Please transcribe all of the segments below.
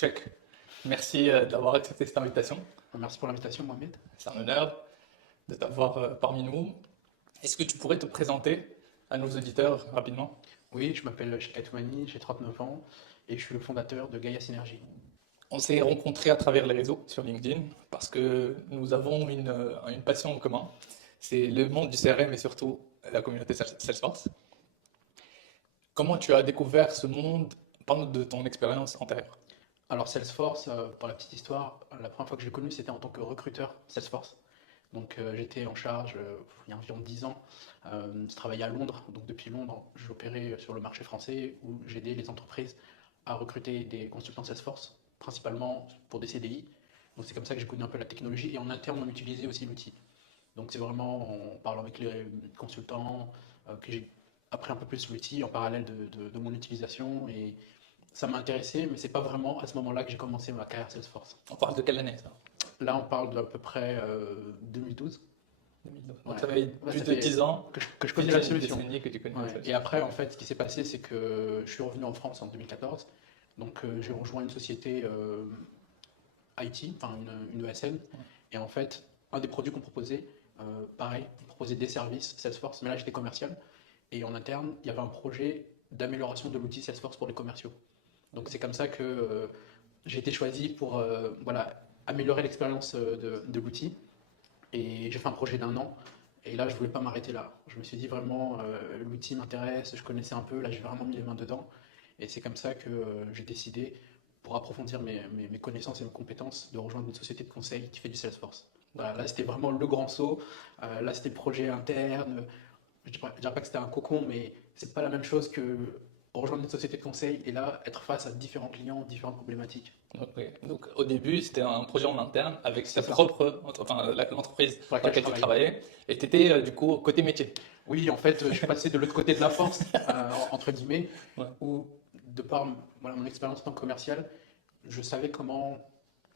Check. Merci d'avoir accepté cette invitation. Merci pour l'invitation, Mohamed. C'est un honneur de t'avoir parmi nous. Est-ce que tu pourrais te présenter à nos auditeurs rapidement? Oui, je m'appelle Sheket Toumani, j'ai 39 ans et je suis le fondateur de Gaia Synergie. On s'est rencontrés à travers les réseaux sur LinkedIn parce que nous avons une passion en commun. C'est le monde du CRM et surtout la communauté Salesforce. Comment tu as découvert ce monde? Parle-nous de ton expérience antérieure. Alors Salesforce, pour la petite histoire, la première fois que je l'ai connu, c'était en tant que recruteur Salesforce. Donc j'étais en charge, il y a environ 10 ans, je travaillais à Londres. Donc depuis Londres, j'opérais sur le marché français où j'aidais les entreprises à recruter des consultants Salesforce, principalement pour des CDI. Donc c'est comme ça que j'ai connu un peu la technologie et en interne, on utilisait aussi l'outil. Donc c'est vraiment en parlant avec les consultants que j'ai appris un peu plus l'outil en parallèle de mon utilisation et ça m'a intéressé, mais c'est pas vraiment à ce moment-là que j'ai commencé ma carrière Salesforce. On parle de quelle année ça? Là, on parle d'à peu près 2012. 2012. Ouais. Donc ça fait Ouais, plus ça de fait 10 ans, que je plus connais la d'une solution. décennie que tu connais la Ouais. Et solution. après, en fait, ce qui s'est passé, c'est que je suis revenu en France en 2014. Donc, j'ai rejoint une société IT, enfin une ESN. Et en fait, un des produits qu'on proposait, pareil, on proposait des services Salesforce, mais là, j'étais commercial. Et en interne, il y avait un projet d'amélioration de l'outil Salesforce pour les commerciaux. Donc, c'est comme ça que j'ai été choisi pour voilà, améliorer l'expérience de l'outil. Et j'ai fait un projet d'un an. Et là, je voulais pas m'arrêter là. Je me suis dit vraiment, l'outil m'intéresse, je connaissais un peu, là j'ai vraiment mis les mains dedans. Et c'est comme ça que j'ai décidé, pour approfondir mes connaissances et mes compétences, de rejoindre une société de conseil qui fait du Salesforce. Voilà, là c'était vraiment le grand saut. Là c'était le projet interne. Je dirais pas que c'était un cocon, mais c'est pas la même chose que rejoindre une société de conseil et là être face à différents clients, différentes problématiques. Donc, au début, c'était un projet en interne avec C'est ta ça, propre, enfin l'entreprise pour dans laquelle je laquelle tu travaille. travaillais, et tu étais du coup côté métier. Oui, en fait, je suis passé de l'autre côté de la force, entre guillemets, Ouais. où, de par voilà, mon expérience en tant que commercial, je savais comment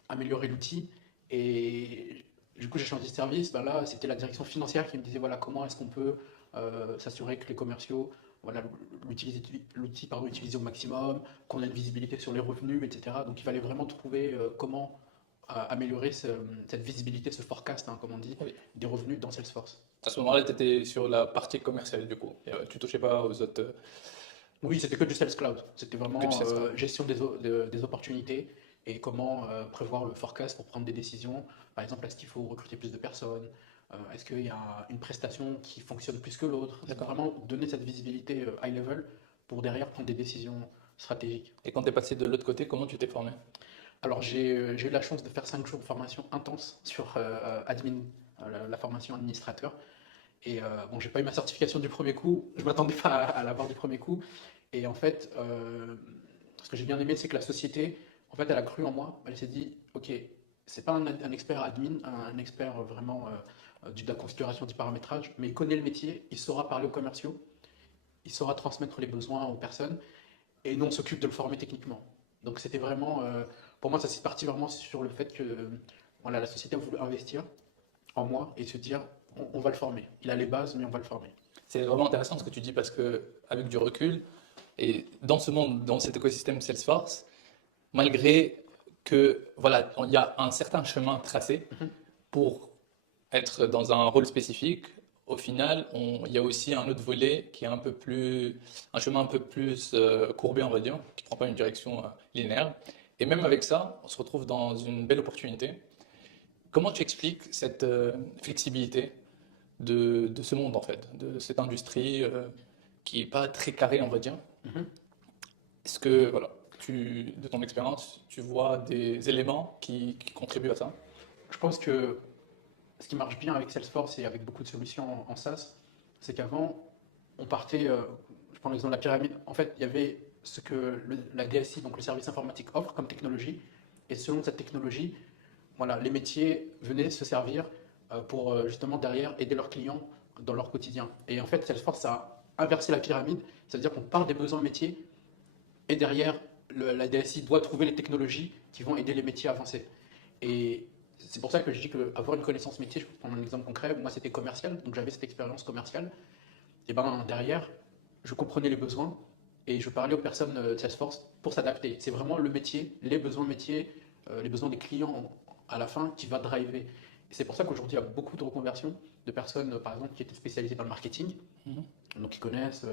améliorer l'outil. Et du coup, j'ai changé de service. Ben là, c'était la direction financière qui me disait voilà, comment est-ce qu'on peut s'assurer que les commerciaux voilà, l'outil pardon, utilisé au maximum, qu'on a une visibilité sur les revenus, etc. Donc, il fallait vraiment trouver comment améliorer cette visibilité, ce forecast, hein, comme on dit, Oui. des revenus dans Salesforce. À ce moment-là, tu étais sur la partie commerciale du coup. Et, tu touchais pas aux autres Oui, c'était que du Sales Cloud. C'était que du vraiment sales cloud. gestion des opportunités et comment prévoir le forecast pour prendre des décisions. Par exemple, est-ce qu'il faut recruter plus de personnes? Est-ce qu'il y a une prestation qui fonctionne plus que l'autre? C'est D'accord. vraiment donner cette visibilité high level pour derrière prendre des décisions stratégiques. Et quand tu es passé de l'autre côté, comment tu t'es formé? Alors, j'ai eu la chance de faire 5 jours de formation intense sur admin, la formation administrateur. Et bon, j'ai pas eu ma certification du premier coup, je m'attendais pas à l'avoir du premier coup. Et en fait, ce que j'ai bien aimé, c'est que la société, en fait, elle a cru en moi. Elle s'est dit, ok, c'est pas un expert admin, un expert vraiment de la configuration, du paramétrage, mais il connaît le métier, il saura parler aux commerciaux, il saura transmettre les besoins aux personnes, et nous, on s'occupe de le former techniquement. Donc c'était vraiment, pour moi, ça s'est parti vraiment sur le fait que voilà, la société a voulu investir en moi et se dire, on va le former. Il a les bases, mais on va le former. C'est vraiment intéressant ce que tu dis parce que avec du recul et dans ce monde, dans cet écosystème Salesforce, malgré que voilà, il y a un certain chemin tracé Mhm. pour être dans un rôle spécifique, au final, il y a aussi un autre volet qui est un peu plus, un chemin un peu plus courbé, on va dire, qui ne prend pas une direction linéaire. Et même avec ça, on se retrouve dans une belle opportunité. Comment tu expliques cette flexibilité de ce monde, en fait, de cette industrie qui n'est pas très carrée, on va dire? Mhm. Est-ce que, voilà, de ton expérience, tu vois des éléments qui contribuent à ça? Je pense que ce qui marche bien avec Salesforce et avec beaucoup de solutions en SaaS, c'est qu'avant, on partait, je prends l'exemple de la pyramide, en fait, il y avait ce que la DSI, donc le service informatique, offre comme technologie, et selon cette technologie, voilà, les métiers venaient se servir pour justement derrière aider leurs clients dans leur quotidien. Et en fait, Salesforce a inversé la pyramide, c'est-à-dire qu'on part des besoins métiers et derrière, la DSI doit trouver les technologies qui vont aider les métiers à avancer. Et c'est pour ça que je dis qu'avoir une connaissance métier, je peux prendre un exemple concret, moi c'était commercial, donc j'avais cette expérience commerciale, et ben derrière, je comprenais les besoins, et je parlais aux personnes de Salesforce pour s'adapter. C'est vraiment le métier, les besoins métiers, les besoins des clients à la fin qui va driver. Et c'est pour ça qu'aujourd'hui, il y a beaucoup de reconversions de personnes, par exemple, qui étaient spécialisées dans le marketing, Mhm. donc qui connaissent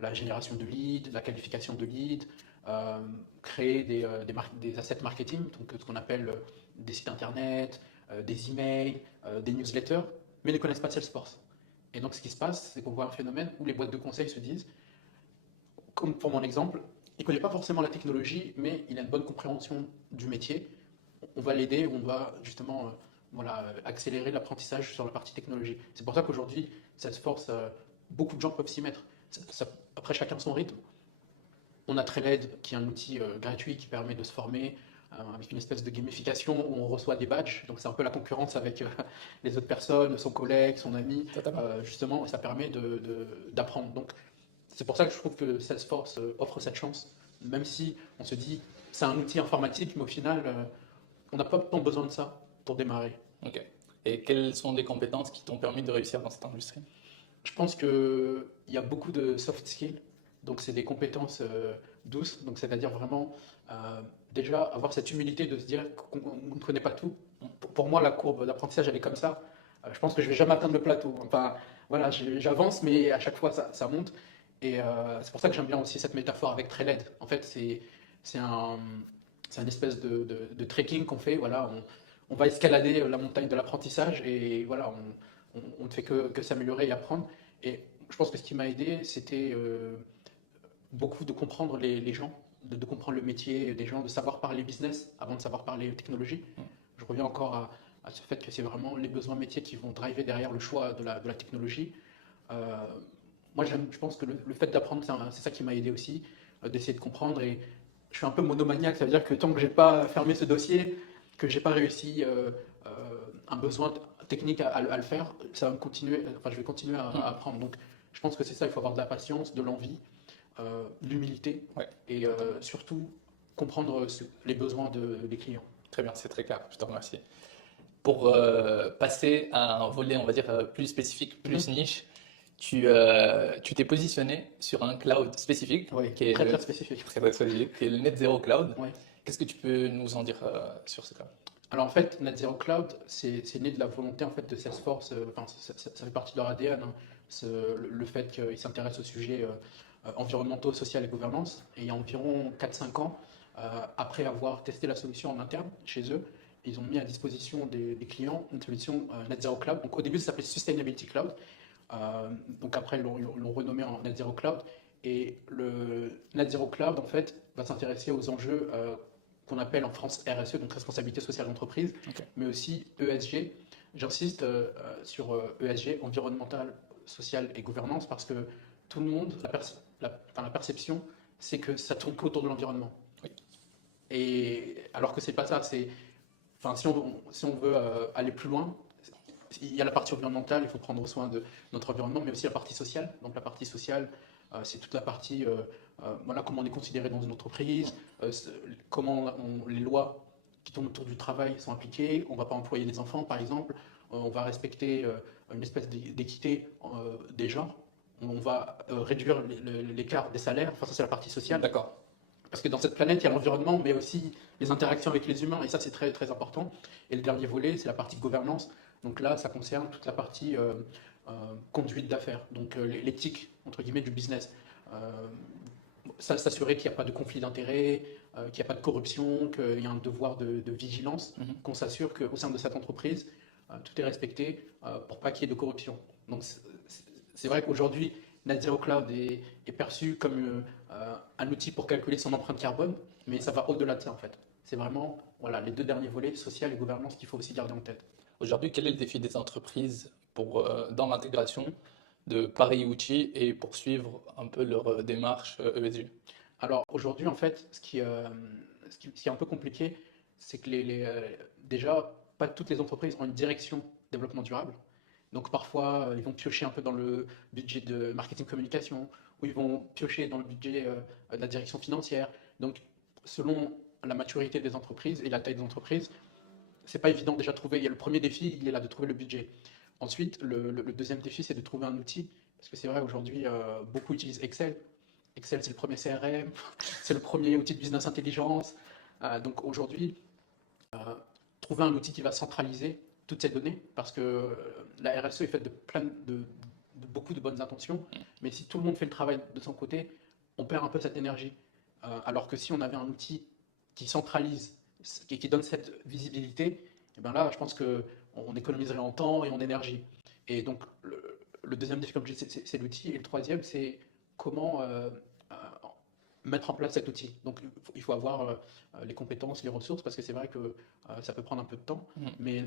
la génération de leads, la qualification de leads, euh, créer des assets marketing, donc ce qu'on appelle des sites internet, des emails, des newsletters, mais ils ne connaissent pas de Salesforce. Et donc ce qui se passe, c'est qu'on voit un phénomène où les boîtes de conseil se disent, comme pour mon exemple, il ne connaît pas forcément la technologie, mais il a une bonne compréhension du métier. On va l'aider, on va justement voilà, accélérer l'apprentissage sur la partie technologie. C'est pour ça qu'aujourd'hui, Salesforce, beaucoup de gens peuvent s'y mettre. Après, chacun son rythme. On a Trailhead, qui est un outil gratuit qui permet de se former avec une espèce de gamification où on reçoit des badges. Donc c'est un peu la concurrence avec les autres personnes, son collègue, son ami. Totalement. Justement, ça permet d'apprendre. Donc c'est pour ça que je trouve que Salesforce offre cette chance, même si on se dit c'est un outil informatique, mais au final, on n'a pas tant besoin de ça pour démarrer. Ok. Et quelles sont les compétences qui t'ont permis de réussir dans cette industrie? Je pense qu'il y a beaucoup de soft skills, donc c'est des compétences douces, donc c'est-à-dire vraiment déjà avoir cette humilité de se dire qu'on ne connaît pas tout. Pour moi, la courbe d'apprentissage, elle est comme ça. Je pense que je vais jamais atteindre le plateau. Enfin, voilà, j'avance, mais à chaque fois, ça monte. Et c'est pour ça que j'aime bien aussi cette métaphore avec Trailhead. En fait, c'est un, c'est une espèce de trekking qu'on fait. Voilà, on va escalader la montagne de l'apprentissage et voilà, on ne fait que s'améliorer et apprendre. Et je pense que ce qui m'a aidé, c'était beaucoup de comprendre les gens, de comprendre le métier des gens, de savoir parler business avant de savoir parler technologie. Je reviens encore à ce fait que c'est vraiment les besoins métiers qui vont driver derrière le choix de la technologie. Euh, Moi, je pense que le fait d'apprendre, c'est ça qui m'a aidé aussi, d'essayer de comprendre. Et je suis un peu monomaniaque, ça veut dire que tant que j'ai pas fermé ce dossier, que j'ai pas réussi euh, un besoin technique à le faire, ça va me continuer, enfin, je vais continuer à Hmm. apprendre. Donc, je pense que c'est ça, il faut avoir de la patience, de l'envie, de l'humilité Ouais, et surtout comprendre les besoins des clients. très bien, c'est très clair, je te remercie. Pour passer à un volet, on va dire, plus spécifique, plus Mhm. niche, tu t'es positionné sur un cloud spécifique, Oui, qui est très le, très spécifique. très, très spécifique, qui est le Net Zero Cloud. Ouais. Qu'est-ce que tu peux nous en dire sur ce cloud? Alors en fait, Net Zero Cloud, c'est né de la volonté en fait de Salesforce. Enfin, ça fait partie de leur ADN, hein, le fait qu'ils s'intéressent aux sujets environnementaux, sociaux et gouvernance. Et il y a environ 4-5 ans, après avoir testé la solution en interne chez eux, ils ont mis à disposition des clients une solution Net Zero Cloud. Donc au début, ça s'appelait Sustainability Cloud. Donc après, ils l'ont renommé en Net Zero Cloud. Et le Net Zero Cloud, en fait, va s'intéresser aux enjeux qu'on appelle en France RSE, donc responsabilité sociale d'entreprise, Ok. mais aussi ESG. J'insiste sur ESG, environnemental, social et gouvernance, parce que tout le monde, enfin, la perception, c'est que ça tourne qu'autour de l'environnement. Oui. Et alors que c'est pas ça, enfin, si on veut aller plus loin, il y a la partie environnementale, il faut prendre soin de notre environnement, mais aussi la partie sociale. Donc la partie sociale, c'est toute la partie, voilà, comment on est considéré dans une entreprise, comment les lois qui tournent autour du travail sont appliquées. On ne va pas employer des enfants, par exemple. On va respecter une espèce d'équité des genres. On va réduire l'écart des salaires. Enfin, ça, c'est la partie sociale. D'accord. Parce que dans cette planète, il y a l'environnement, mais aussi les interactions avec les humains, et ça, c'est très, très important. Et le dernier volet, c'est la partie gouvernance. Donc là, ça concerne toute la partie conduite d'affaires, donc l'éthique, entre guillemets, du business. Euh, S'assurer qu'il n'y a pas de conflit d'intérêts, qu'il n'y a pas de corruption, qu'il y a un devoir de vigilance, Mhm. qu'on s'assure qu'au sein de cette entreprise, tout est respecté pour pas qu'il y ait de corruption. Donc c'est vrai qu'aujourd'hui, Net Zero Cloud est perçu comme un outil pour calculer son empreinte carbone, mais ça va au-delà de ça en fait. C'est vraiment voilà, les deux derniers volets, social et gouvernance, qu'il faut aussi garder en tête. Aujourd'hui, quel est le défi des entreprises dans l'intégration de pareils outils et poursuivre un peu leur démarche ESG? Alors aujourd'hui, en fait, ce qui est un peu compliqué, c'est que déjà, pas toutes les entreprises ont une direction développement durable. Donc parfois, ils vont piocher un peu dans le budget de marketing communication, ou ils vont piocher dans le budget de la direction financière. Donc selon la maturité des entreprises et la taille des entreprises, c'est pas évident déjà de trouver. Il y a le premier défi, il est là de trouver le budget. Ensuite, le deuxième défi, c'est de trouver un outil, parce que c'est vrai aujourd'hui, beaucoup utilisent Excel. Excel, c'est le premier CRM, c'est le premier outil de business intelligence. Donc aujourd'hui, euh, trouver un outil qui va centraliser toutes ces données, parce que la RSE est faite de beaucoup de bonnes intentions, mais si tout le monde fait le travail de son côté, on perd un peu cette énergie. Alors que si on avait un outil qui centralise et qui donne cette visibilité, et bien là, je pense qu'on économiserait en temps et en énergie. Et donc, le deuxième défi, comme je dis, c'est l'outil. Et le troisième, c'est comment euh, mettre en place cet outil. Donc, il faut avoir les compétences, les ressources, parce que c'est vrai que ça peut prendre un peu de temps. Mm. Mais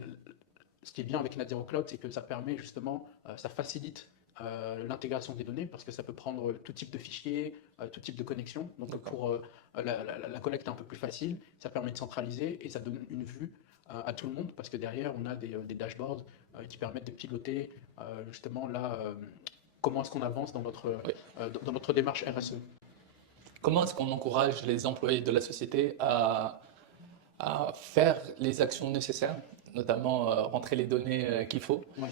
ce qui est bien avec Net Zero Cloud, c'est que ça permet justement, ça facilite l'intégration des données, parce que ça peut prendre tout type de fichiers, tout type de connexion. Donc, D'accord. pour la collecte est un peu plus facile, ça permet de centraliser et ça donne une vue à tout le monde, parce que derrière, on a des dashboards qui permettent de piloter justement là, comment est-ce qu'on avance Oui. dans notre démarche RSE. Comment est-ce qu'on encourage les employés de la société à faire les actions nécessaires, notamment rentrer les données qu'il faut, Ouais.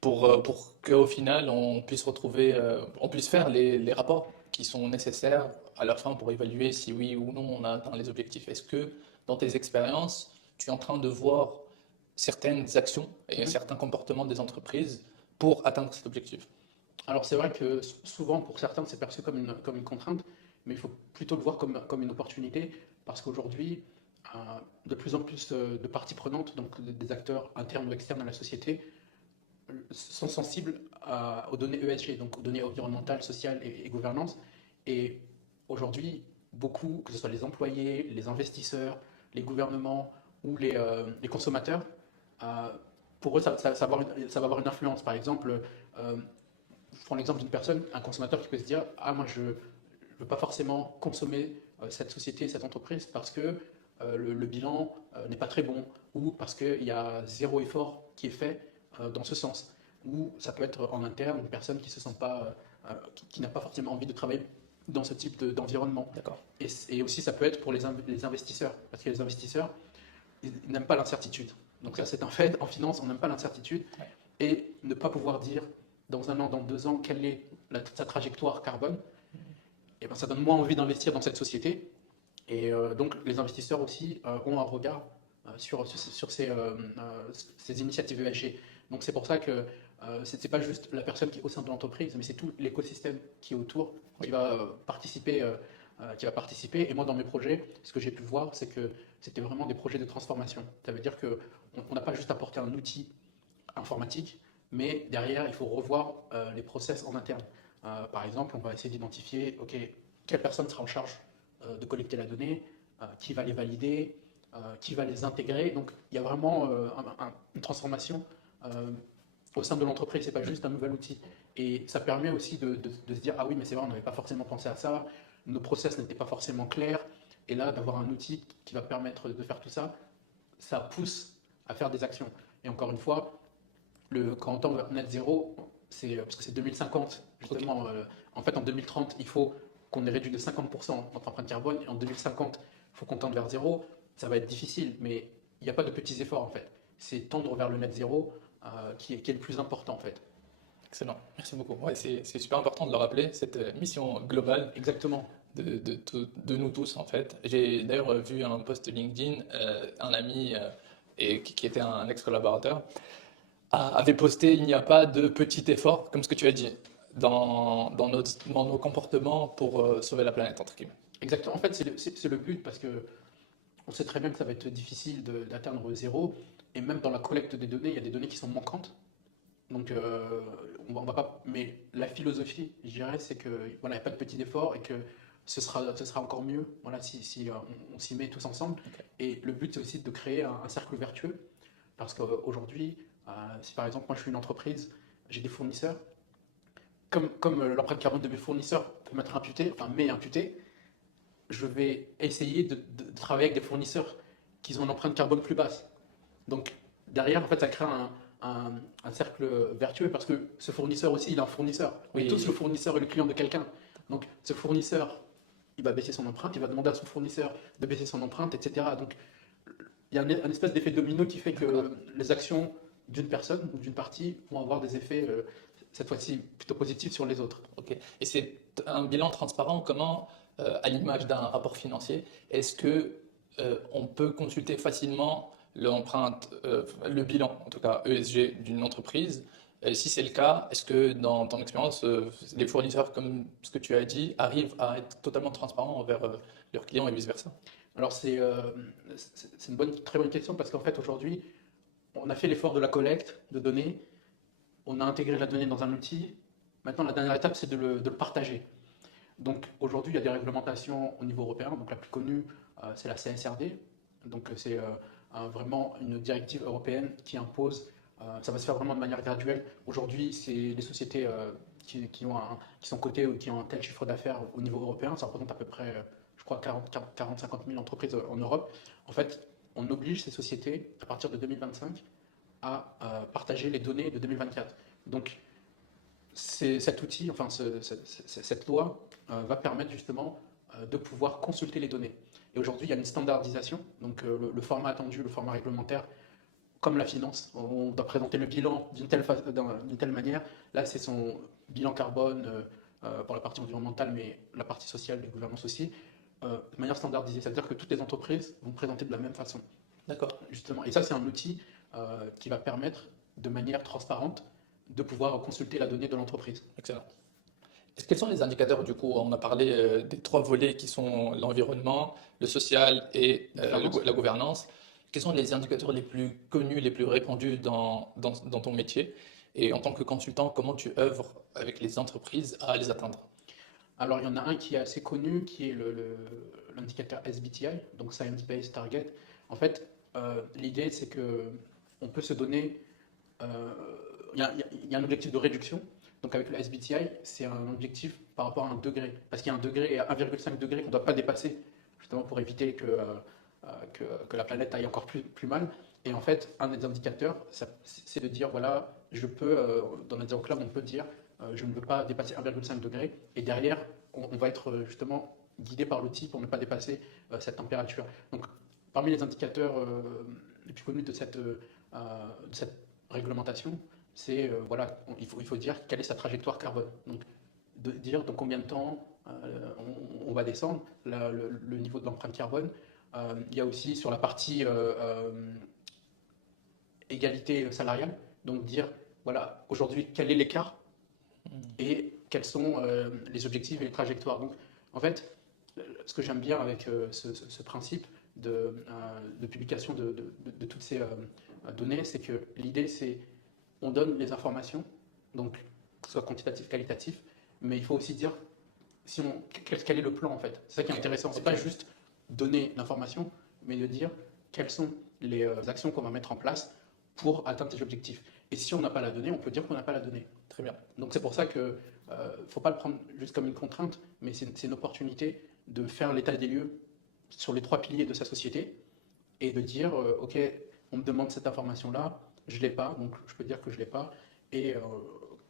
pour qu'au final on puisse retrouver, on puisse faire les rapports qui sont nécessaires à la fin pour évaluer si oui ou non on a atteint les objectifs. Est-ce que dans tes expériences, tu es en train de voir certaines actions et Mhm. certains comportements des entreprises pour atteindre cet objectif? Alors c'est vrai que souvent pour certains c'est perçu comme une contrainte, mais il faut plutôt le voir comme une opportunité, parce qu'aujourd'hui, de plus en plus de parties prenantes, donc des acteurs internes ou externes à la société, sont sensibles aux données ESG, donc aux données environnementales, sociales et gouvernance. Et aujourd'hui, beaucoup, que ce soit les employés, les investisseurs, les gouvernements ou les consommateurs, euh, pour eux, ça va avoir une influence. Par exemple, je prends l'exemple d'une personne, un consommateur qui peut se dire: ah, moi, je ne veux pas forcément consommer cette société, cette entreprise, parce que le bilan n'est pas très bon, ou parce qu'il y a zéro effort qui est fait dans ce sens. Ou ça peut être en interne, une personne qui se sent pas, qui n'a pas forcément envie de travailler dans ce type d'environnement. D'accord. Et aussi, ça peut être pour les investisseurs, parce que les investisseurs, ils n'aiment pas l'incertitude. Donc ça, c'est un fait. En finance, on n'aime pas l'incertitude. Ouais. Et ne pas pouvoir dire dans un an, dans 2 ans, quelle est sa trajectoire carbone, et ben, ça donne moins envie d'investir dans cette société. Et donc les investisseurs aussi ont un regard sur ces initiatives ESG. Donc c'est pour ça que ce n'est pas juste la personne qui est au sein de l'entreprise, mais c'est tout l'écosystème qui est autour qui va participer. Et moi, dans mes projets, ce que j'ai pu voir, c'est que c'était vraiment des projets de transformation. Ça veut dire qu'on n'a pas juste apporté un outil informatique, mais derrière, il faut revoir les process en interne. Par exemple, on va essayer d'identifier, OK, quelle personne sera en charge de collecter la donnée, qui va les valider, qui va les intégrer. Donc, il y a vraiment une transformation au sein de l'entreprise, c'est pas juste un nouvel outil. Et ça permet aussi de se dire: ah oui, mais c'est vrai, on n'avait pas forcément pensé à ça, nos process n'étaient pas forcément clairs. Et là, d'avoir un outil qui va permettre de faire tout ça, ça pousse à faire des actions. Et encore une fois, quand on tend vers net zéro, c'est parce que c'est 2050, justement. Ok. En fait, en 2030, il faut qu'on ait réduit de 50% notre empreinte carbone, et en 2050, il faut qu'on tende vers zéro. Ça va être difficile, mais il n'y a pas de petits efforts, en fait. C'est tendre vers le net zéro qui est le plus important, en fait. Excellent, merci beaucoup. Ouais, c'est super important de le rappeler, cette mission globale Exactement. de nous tous en fait. J'ai d'ailleurs vu un post LinkedIn, un ami et qui était un ex-collaborateur avait posté: il n'y a pas de petit effort, comme ce que tu as dit, dans nos comportements pour sauver la planète, entre guillemets. Exactement. En fait, c'est le but, parce que on sait très bien que ça va être difficile d'atteindre zéro. Et même dans la collecte des données, il y a des données qui sont manquantes. Donc, on va pas. Mais la philosophie, je dirais, c'est que voilà, il n'y a pas de petit effort, et que ce sera encore mieux. Voilà, si on s'y met tous ensemble. Ok. Et le but, c'est aussi de créer un cercle vertueux, parce qu'aujourd'hui, si par exemple moi je suis une entreprise, j'ai des fournisseurs, comme l'empreinte carbone de mes fournisseurs peut m'être imputée, enfin m'est imputée, je vais essayer de travailler avec des fournisseurs qui ont une empreinte carbone plus basse. Donc derrière, en fait, ça crée un cercle vertueux, parce que ce fournisseur aussi, il est un fournisseur. On est tous le Oui, fournisseur et le client de quelqu'un. Donc ce fournisseur, il va baisser son empreinte, il va demander à son fournisseur de baisser son empreinte, etc. Donc il y a un espèce d'effet domino qui fait d'accord. que les actions d'une personne ou d'une partie vont avoir des effets, cette fois-ci, plutôt positifs sur les autres. Ok. Et c'est un bilan transparent, comment, à l'image d'un rapport financier, est-ce que on peut consulter facilement l'empreinte, le bilan, en tout cas ESG d'une entreprise? Si c'est le cas, est-ce que dans ton expérience, les fournisseurs, comme ce que tu as dit, arrivent à être totalement transparents envers leurs clients et vice-versa? Alors c'est une très bonne question parce qu'en fait aujourd'hui, on a fait l'effort de la collecte de données, on a intégré la donnée dans un outil. Maintenant, la dernière étape, c'est de le partager. Donc aujourd'hui, il y a des réglementations au niveau européen. Donc la plus connue, c'est la CSRD. Donc c'est vraiment une directive européenne qui impose, ça va se faire vraiment de manière graduelle. Aujourd'hui, c'est les sociétés qui sont cotées ou qui ont un tel chiffre d'affaires au niveau européen. Ça représente à peu près, je crois, 40-50 000 entreprises en Europe. En fait, on oblige ces sociétés, à partir de 2025, à partager les données de 2024. Donc cet outil, enfin cette loi va permettre justement de pouvoir consulter les données. Et aujourd'hui, il y a une standardisation, donc le format attendu, le format réglementaire, comme la finance, on doit présenter le bilan d'une telle manière. Là, c'est son bilan carbone pour la partie environnementale, mais la partie sociale, de gouvernance aussi, de manière standardisée. C'est-à-dire que toutes les entreprises vont présenter de la même façon. D'accord. Justement. Et ça, c'est un outil qui va permettre, de manière transparente, de pouvoir consulter la donnée de l'entreprise. Excellent. Quels sont les indicateurs du coup? On a parlé des trois volets qui sont l'environnement, le social et la gouvernance. Quels sont les indicateurs les plus connus, les plus répandus dans ton métier? Et en tant que consultant, comment tu œuvres avec les entreprises à les atteindre? Alors, il y en a un qui est assez connu, qui est l'indicateur SBTI, donc Science Based Target. En fait, l'idée, c'est que on peut se donner. Il y a un objectif de réduction. Donc, avec le SBTI, c'est un objectif par rapport à un degré. Parce qu'il y a un degré, 1,5 degré qu'on ne doit pas dépasser, justement pour éviter que la planète aille encore plus mal. Et en fait, un des indicateurs, c'est de dire voilà, dans la Zero Club, on peut dire je ne veux pas dépasser 1,5 degré. Et derrière, on va être justement guidé par l'outil pour ne pas dépasser cette température. Donc, parmi les indicateurs les plus connus de cette réglementation, c'est voilà, il faut dire quelle est sa trajectoire carbone. Donc, de dire dans combien de temps on va descendre le niveau de l'empreinte carbone. Il y a aussi sur la partie égalité salariale, donc dire voilà, aujourd'hui, quel est l'écart et quels sont les objectifs et les trajectoires. Donc, en fait, ce que j'aime bien avec ce principe de publication de toutes ces données, c'est que l'idée, c'est on donne les informations, donc que ce soit quantitatif, qualitatif, mais il faut aussi dire quel est le plan en fait. C'est ça qui est intéressant. C'est pas juste donner l'information, mais de dire quelles sont les actions qu'on va mettre en place pour atteindre ces objectifs. Et si on n'a pas la donnée, on peut dire qu'on n'a pas la donnée. Très bien. Donc c'est pour ça que faut pas le prendre juste comme une contrainte, mais c'est une opportunité de faire l'état des lieux sur les trois piliers de sa société et de dire ok, on me demande cette information-là, je l'ai pas, donc je peux dire que je l'ai pas, et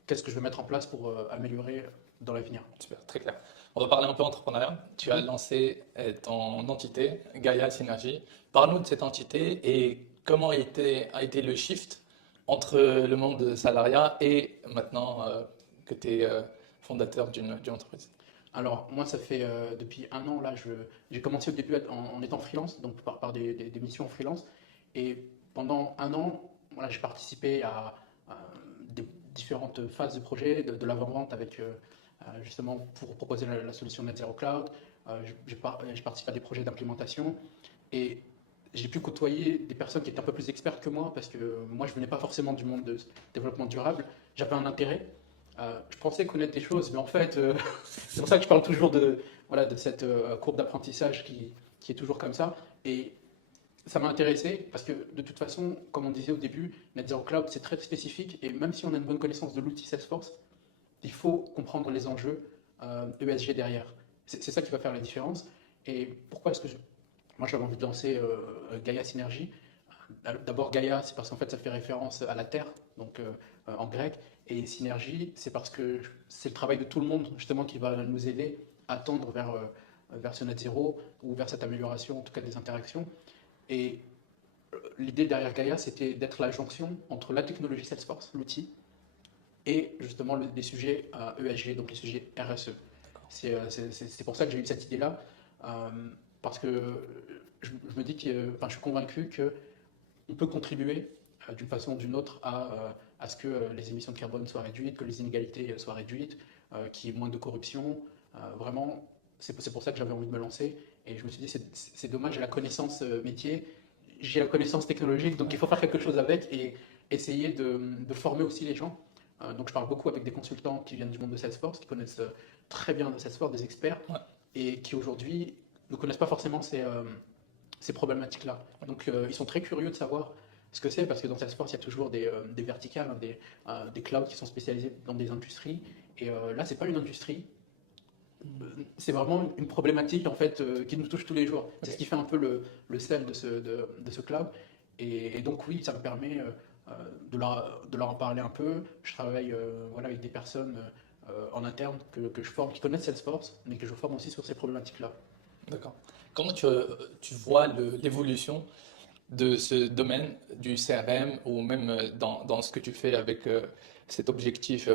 qu'est-ce que je vais mettre en place pour améliorer dans l'avenir. Super, très clair. On va parler un peu entrepreneuriat. Tu as lancé ton entité, Gaia Synergy. Parle-nous de cette entité et comment a été le shift entre le monde salariat et maintenant que tu es fondateur d'une entreprise. Alors moi ça fait depuis un an là, j'ai commencé au début en étant freelance, donc par des missions en freelance, et pendant un an, voilà, j'ai participé à des différentes phases de projet, de l'avant-vente avec justement pour proposer la solution Net Zero Cloud. J'ai participé à des projets d'implémentation et j'ai pu côtoyer des personnes qui étaient un peu plus expertes que moi parce que moi je venais pas forcément du monde de développement durable. J'avais un intérêt. Je pensais connaître des choses, mais en fait, c'est pour ça que je parle toujours voilà, de cette courbe d'apprentissage qui est toujours comme ça. Et ça m'a intéressé parce que de toute façon, comme on disait au début, Net Zero Cloud c'est très spécifique et même si on a une bonne connaissance de l'outil Salesforce, il faut comprendre les enjeux ESG derrière. C'est ça qui va faire la différence. Et pourquoi est-ce que moi j'avais envie de lancer Gaia Synergy? D'abord Gaia, c'est parce qu'en fait ça fait référence à la Terre, donc en grec, et Synergie, c'est parce que c'est le travail de tout le monde justement qui va nous aider à tendre vers ce net zéro ou vers cette amélioration en tout cas des interactions. Et l'idée derrière Gaia, c'était d'être la jonction entre la technologie Salesforce, l'outil, et justement des sujets ESG, donc les sujets RSE. C'est pour ça que j'ai eu cette idée-là, parce que je me dis que, enfin, je suis convaincu qu'on peut contribuer d'une façon ou d'une autre à ce que les émissions de carbone soient réduites, que les inégalités soient réduites, qu'il y ait moins de corruption. Vraiment, c'est pour ça que j'avais envie de me lancer. Et je me suis dit, c'est dommage, j'ai la connaissance métier, j'ai la connaissance technologique, donc il faut faire quelque chose avec et essayer de former aussi les gens. Donc je parle beaucoup avec des consultants qui viennent du monde de Salesforce, qui connaissent très bien Salesforce, des experts, Ouais. et qui aujourd'hui ne connaissent pas forcément ces problématiques-là. Donc ils sont très curieux de savoir ce que c'est, parce que dans Salesforce, il y a toujours des verticales, hein, des clouds qui sont spécialisés dans des industries. Et là, c'est pas une industrie, c'est vraiment une problématique en fait qui nous touche tous les jours. C'est Ok. ce qui fait un peu le sel de ce cloud. Et donc oui, ça me permet de leur en parler un peu. Je travaille voilà, avec des personnes en interne que je forme, qui connaissent Salesforce, mais que je forme aussi sur ces problématiques-là. D'accord. Comment tu vois l'évolution de ce domaine du CRM ou même dans ce que tu fais avec cet objectif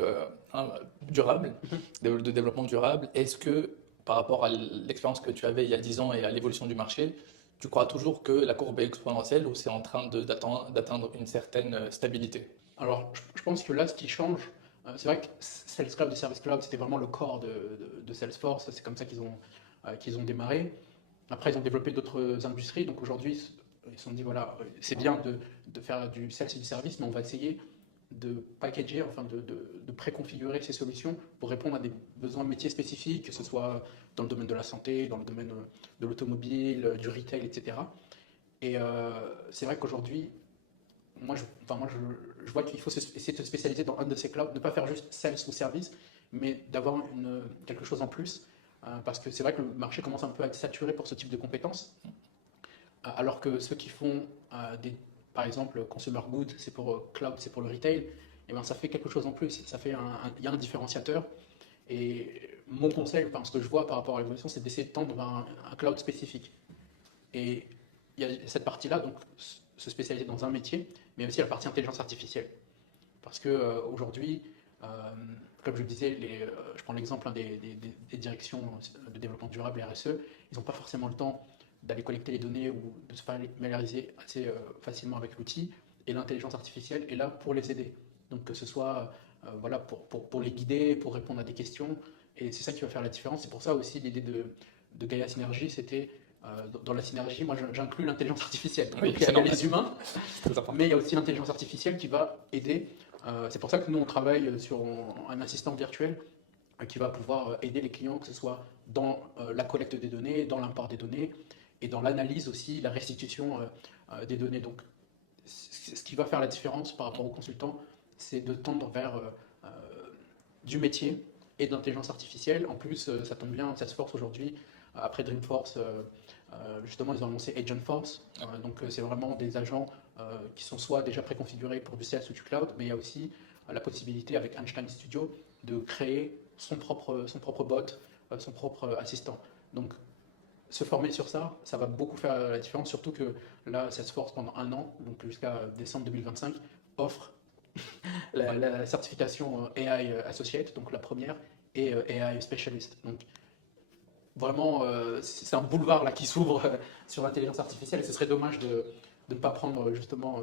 durable, de développement durable? Est-ce que par rapport à l'expérience que tu avais il y a 10 ans et à l'évolution du marché, tu crois toujours que la courbe est exponentielle ou c'est en train d'atteindre une certaine stabilité? Alors, je pense que là, ce qui change, c'est vrai que Sales Cloud et Service Cloud, c'était vraiment le corps de Salesforce. C'est comme ça qu'ils ont démarré. Après, ils ont développé d'autres industries. Donc aujourd'hui, ils se sont dit, voilà, c'est bien de faire du sales et du service, mais on va essayer de packager, enfin de préconfigurer ces solutions pour répondre à des besoins métiers spécifiques, que ce soit dans le domaine de la santé, dans le domaine de l'automobile, du retail, etc. Et c'est vrai qu'aujourd'hui, je vois qu'il faut essayer de se spécialiser dans un de ces clouds, ne pas faire juste sales ou service, mais d'avoir quelque chose en plus, parce que c'est vrai que le marché commence un peu à être saturé pour ce type de compétences, alors que ceux qui font par exemple, consumer goods, c'est pour cloud, c'est pour le retail, et ben ça fait quelque chose en plus, il y a un différenciateur. Et mon conseil, enfin, ce que je vois par rapport à l'évolution, c'est d'essayer de tendre vers un cloud spécifique. Et il y a cette partie-là, donc se spécialiser dans un métier, mais aussi la partie intelligence artificielle. Parce que aujourd'hui, euh, comme je le disais, je prends l'exemple des directions de développement durable et RSE, ils n'ont pas forcément le temps d'aller collecter les données ou de se familiariser assez facilement avec l'outil. Et l'intelligence artificielle est là pour les aider. Donc que ce soit voilà, pour les guider, pour répondre à des questions. Et c'est ça qui va faire la différence. C'est pour ça aussi l'idée de Gaia Synergie, c'était dans la synergie, moi j'inclus l'intelligence artificielle. Donc Oui, il y c'est a normal. les humains, C'est tout important. mais il y a aussi l'intelligence artificielle qui va aider. C'est pour ça que nous, on travaille sur un assistant virtuel qui va pouvoir aider les clients, que ce soit dans la collecte des données, dans l'import des données, et dans l'analyse aussi, la restitution des données. Donc, ce qui va faire la différence par rapport aux consultants, c'est de tendre vers du métier et de l'intelligence artificielle. En plus, ça tombe bien, Salesforce aujourd'hui, après Dreamforce, justement, ils ont annoncé Agentforce. Donc, c'est vraiment des agents qui sont soit déjà préconfigurés pour du sales ou du cloud, mais il y a aussi la possibilité avec Einstein Studio de créer son propre bot, son propre assistant. Donc, se former sur ça, ça va beaucoup faire la différence, surtout que là, Salesforce, pendant un an, donc jusqu'à décembre 2025, offre Ouais. la certification AI Associate, donc la première, et AI Specialist. Donc vraiment, c'est un boulevard là qui s'ouvre sur l'intelligence artificielle et ce serait dommage de ne pas prendre justement,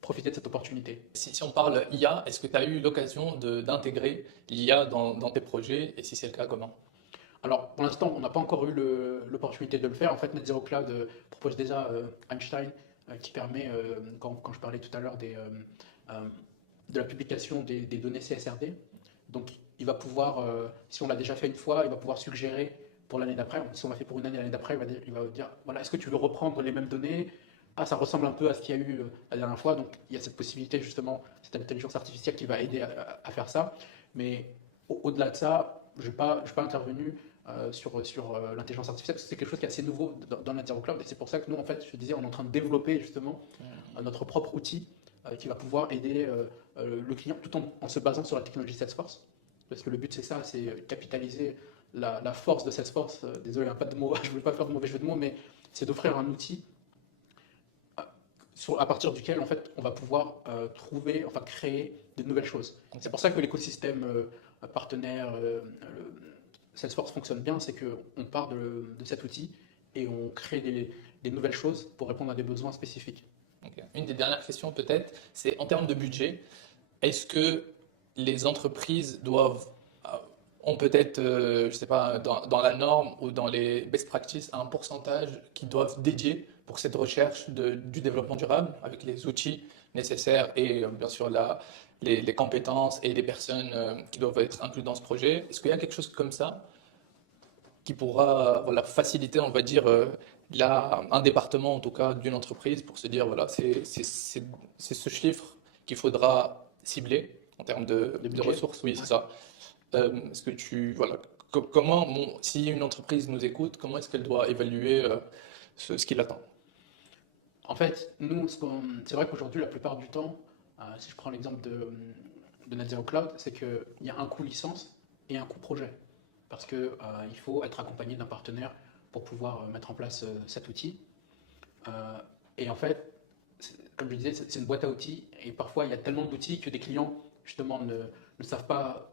profiter de cette opportunité. Si on parle IA, est-ce que tu as eu l'occasion d'intégrer l'IA dans tes projets et si c'est le cas, comment? Alors, pour l'instant, on n'a pas encore eu l'opportunité de le faire. En fait, Net Zero Cloud propose déjà Einstein, qui permet, quand je parlais tout à l'heure euh, de la publication des données CSRD, donc il va pouvoir, si on l'a déjà fait une fois, il va pouvoir suggérer pour l'année d'après. Si on l'a fait pour une année, l'année d'après, il va dire, voilà, est-ce que tu veux reprendre les mêmes données? Ah, ça ressemble un peu à ce qu'il y a eu la dernière fois, donc il y a cette possibilité, justement, cette intelligence artificielle qui va aider à faire ça. Mais au-delà de ça, je n'ai pas intervenu sur l'intelligence artificielle, parce que c'est quelque chose qui est assez nouveau dans la Zero Cloud, et c'est pour ça que nous, en fait, je disais, on est en train de développer justement notre propre outil qui va pouvoir aider le client tout en se basant sur la technologie Salesforce. Parce que le but, c'est ça, c'est capitaliser la force de Salesforce. Désolé, pas de mots, je ne voulais pas faire de mauvais jeu de mots, mais c'est d'offrir un outil à partir duquel en fait, on va pouvoir trouver, enfin créer de nouvelles choses. C'est pour ça que l'écosystème partenaire, Salesforce fonctionne bien, c'est qu'on part de cet outil et on crée des nouvelles choses pour répondre à des besoins spécifiques. Ok. Une des dernières questions peut-être, c'est en termes de budget, est-ce que les entreprises ont peut-être, je sais pas, dans la norme ou dans les best practices, un pourcentage qu'ils doivent dédier pour cette recherche du développement durable avec les outils nécessaires et bien sûr les compétences et les personnes qui doivent être incluses dans ce projet? Est-ce qu'il y a quelque chose comme ça qui pourra voilà, faciliter, on va dire, un département, en tout cas, d'une entreprise pour se dire, voilà, c'est ce chiffre qu'il faudra cibler en termes Le de budget? ressources. Oui, c'est Ouais. ça. Est-ce que voilà, comment, si une entreprise nous écoute, comment est-ce qu'elle doit évaluer ce qu'il attend? En fait, nous, c'est vrai qu'aujourd'hui, la plupart du temps, si je prends l'exemple de Net Zero Cloud, c'est qu'il y a un coût licence et un coût projet. Parce que, il faut être accompagné d'un partenaire pour pouvoir mettre en place cet outil. Euh, et en fait, comme je disais, c'est une boîte à outils. Et parfois, il y a tellement d'outils que des clients, justement, ne savent pas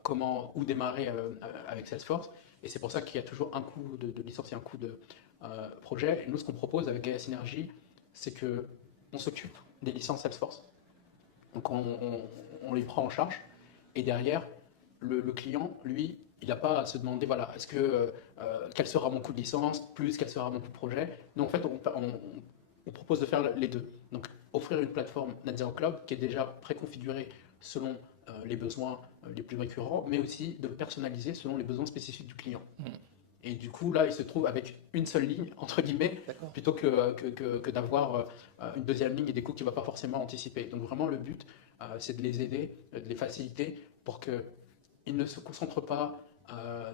où démarrer avec Salesforce. Et c'est pour ça qu'il y a toujours un coût de licence et un coût de projet. Et nous, ce qu'on propose avec Gaia Synergie, c'est qu'on s'occupe des licences Salesforce. Donc, on les prend en charge. Et derrière, le client, lui, il n'a pas à se demander, voilà, quel sera mon coût de licence, plus quel sera mon coût de projet. Nous, en fait, on propose de faire les deux. Donc, offrir une plateforme Net Zero Cloud qui est déjà préconfigurée selon les besoins les plus récurrents, mais aussi de personnaliser selon les besoins spécifiques du client. Hmm. Et du coup, là, il se trouve avec une seule ligne, entre guillemets, D'accord. plutôt que d'avoir une deuxième ligne et des coûts qu'il ne va pas forcément anticiper. Donc vraiment, le but, c'est de les aider, de les faciliter pour qu'ils ne se concentrent pas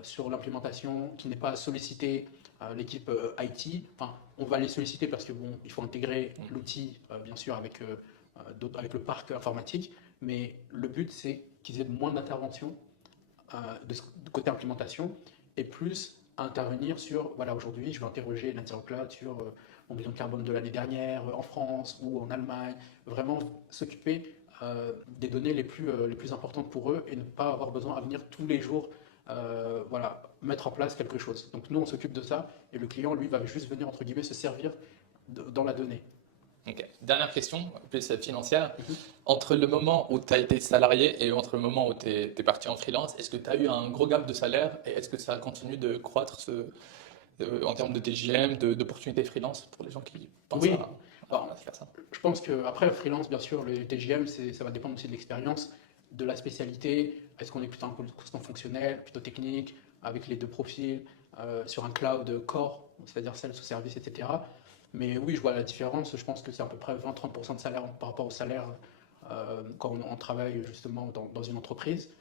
sur l'implémentation, qu'ils n'aient pas à solliciter l'équipe IT. Enfin, on va les solliciter parce que bon, il faut intégrer l'outil, bien sûr, avec le parc informatique, mais le but, c'est qu'ils aient moins d'intervention de côté implémentation et plus à intervenir sur, voilà, aujourd'hui, je vais interroger Net Zero Cloud sur mon bilan de carbone de l'année dernière en France ou en Allemagne, vraiment s'occuper des données les plus importantes pour eux et ne pas avoir besoin à venir tous les jours voilà, mettre en place quelque chose. Donc nous, on s'occupe de ça et le client, lui, va juste venir, entre guillemets, se servir dans la donnée. Ok. Dernière question, plus financière. Mhm. Entre le moment où tu as été salarié et entre le moment où tu es parti en freelance, est-ce que tu as eu un gros gap de salaire et est-ce que ça continue de croître en termes de TJM, d'opportunités freelance pour les gens qui pensent Oui, à alors, faire ça? je pense qu'après, freelance, bien sûr, le TGM, ça va dépendre aussi de l'expérience, de la spécialité. Est-ce qu'on est plutôt un consultant fonctionnel, plutôt technique, avec les deux profils, sur un cloud core, c'est-à-dire sales ou service, etc. Mais oui, je vois la différence. Je pense que c'est à peu près 20-30% de salaire par rapport au salaire quand on travaille justement dans une entreprise.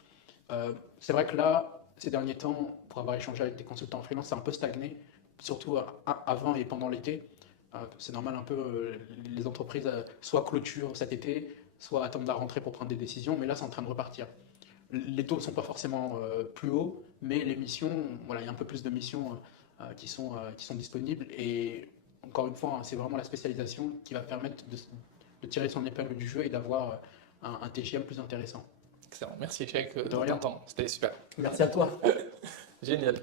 C'est vrai que là, ces derniers temps, pour avoir échangé avec des consultants en freelance, c'est un peu stagné, surtout avant et pendant l'été. C'est normal un peu, les entreprises soit clôturent cet été, soit attendent la rentrée pour prendre des décisions, mais là c'est en train de repartir. Les taux ne sont pas forcément plus hauts, mais les missions, voilà, il y a un peu plus de missions qui sont disponibles. Et encore une fois, hein, c'est vraiment la spécialisation qui va permettre de tirer son épingle du jeu et d'avoir un TGM plus intéressant. Excellent. Merci, Cheikh, De de ton rien. temps. C'était super. Merci à toi. Génial.